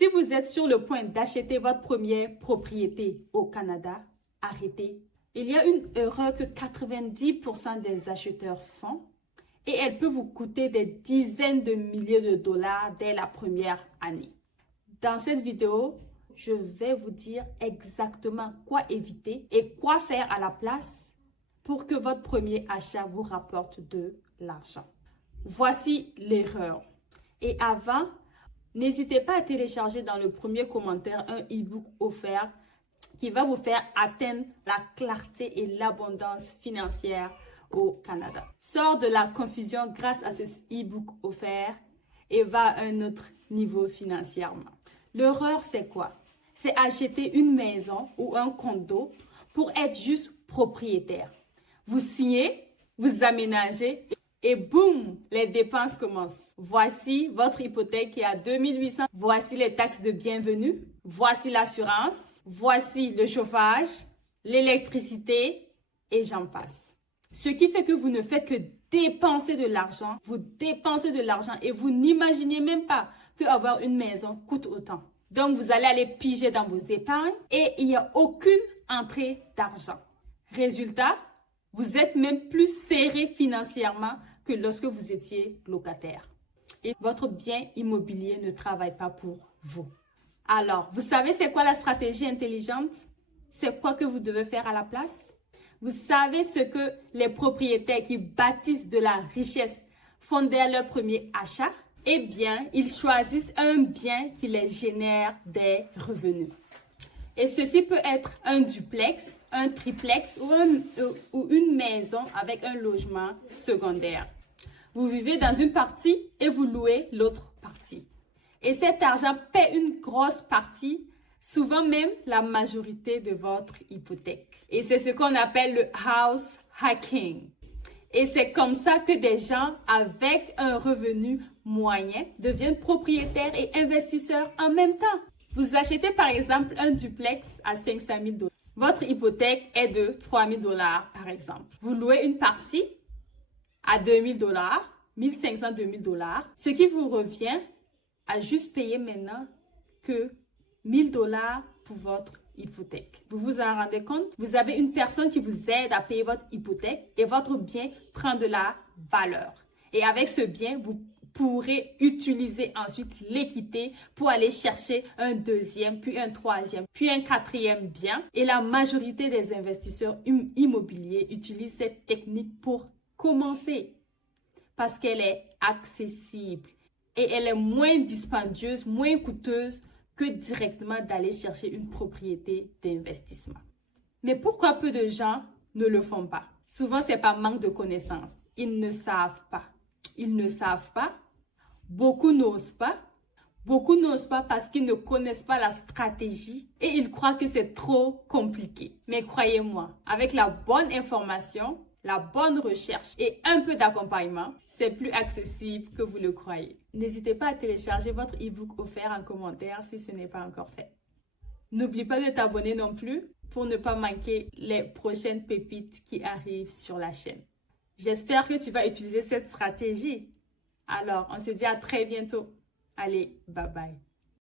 Si vous êtes sur le point d'acheter votre première propriété au Canada, arrêtez. Il y a une erreur que 90% des acheteurs font et elle peut vous coûter des dizaines de milliers de dollars dès la première année. Dans cette vidéo, je vais vous dire exactement quoi éviter et quoi faire à la place pour que votre premier achat vous rapporte de l'argent. Voici l'erreur. Et avant, n'hésitez pas à télécharger dans le premier commentaire un e-book offert qui va vous faire atteindre la clarté et l'abondance financière au Canada. Sors de la confusion grâce à ce e-book offert et va à un autre niveau financièrement. L'erreur, c'est quoi? C'est acheter une maison ou un condo pour être juste propriétaire. Vous signez, vous aménagez et boum, les dépenses commencent. Voici votre hypothèque qui est à 2800. Voici les taxes de bienvenue. Voici l'assurance. Voici le chauffage, l'électricité et j'en passe. Ce qui fait que vous ne faites que dépenser de l'argent. Vous dépensez de l'argent et vous n'imaginez même pas qu'avoir une maison coûte autant. Donc, vous allez aller piger dans vos épargnes et il n'y a aucune entrée d'argent. Résultat, vous êtes même plus serré financièrement que lorsque vous étiez locataire. Et votre bien immobilier ne travaille pas pour vous. Alors, vous savez c'est quoi la stratégie intelligente? C'est quoi que vous devez faire à la place? Vous savez ce que les propriétaires qui bâtissent de la richesse font dès leur premier achat? Eh bien, ils choisissent un bien qui les génère des revenus. Et ceci peut être un duplex, un triplex ou une maison avec un logement secondaire. Vous vivez dans une partie et vous louez l'autre partie. Et cet argent paie une grosse partie, souvent même la majorité de votre hypothèque. Et c'est ce qu'on appelle le house hacking. Et c'est comme ça que des gens avec un revenu moyen deviennent propriétaires et investisseurs en même temps. Vous achetez par exemple un duplex à 500 000 $. Votre hypothèque est de 3 000 $ par exemple. Vous louez une partie à 2 000 $, 1 500, 2 000 $, ce qui vous revient à juste payer maintenant que 1 000 $ pour votre hypothèque. Vous vous en rendez compte? Vous avez une personne qui vous aide à payer votre hypothèque et votre bien prend de la valeur. Et avec ce bien, vous pourrez utiliser ensuite l'équité pour aller chercher un deuxième, puis un troisième, puis un quatrième bien. Et la majorité des investisseurs immobiliers utilisent cette technique pour commencer parce qu'elle est accessible et elle est moins dispendieuse, moins coûteuse que directement d'aller chercher une propriété d'investissement. Mais pourquoi peu de gens ne le font pas? Souvent, c'est par manque de connaissances. Ils ne savent pas. Ils ne savent pas. Beaucoup n'osent pas. Beaucoup n'osent pas parce qu'ils ne connaissent pas la stratégie et ils croient que c'est trop compliqué. Mais croyez-moi, avec la bonne information, la bonne recherche et un peu d'accompagnement, c'est plus accessible que vous le croyez. N'hésitez pas à télécharger votre e-book offert en commentaire si ce n'est pas encore fait. N'oublie pas de t'abonner non plus pour ne pas manquer les prochaines pépites qui arrivent sur la chaîne. J'espère que tu vas utiliser cette stratégie. Alors, on se dit à très bientôt. Allez, bye bye.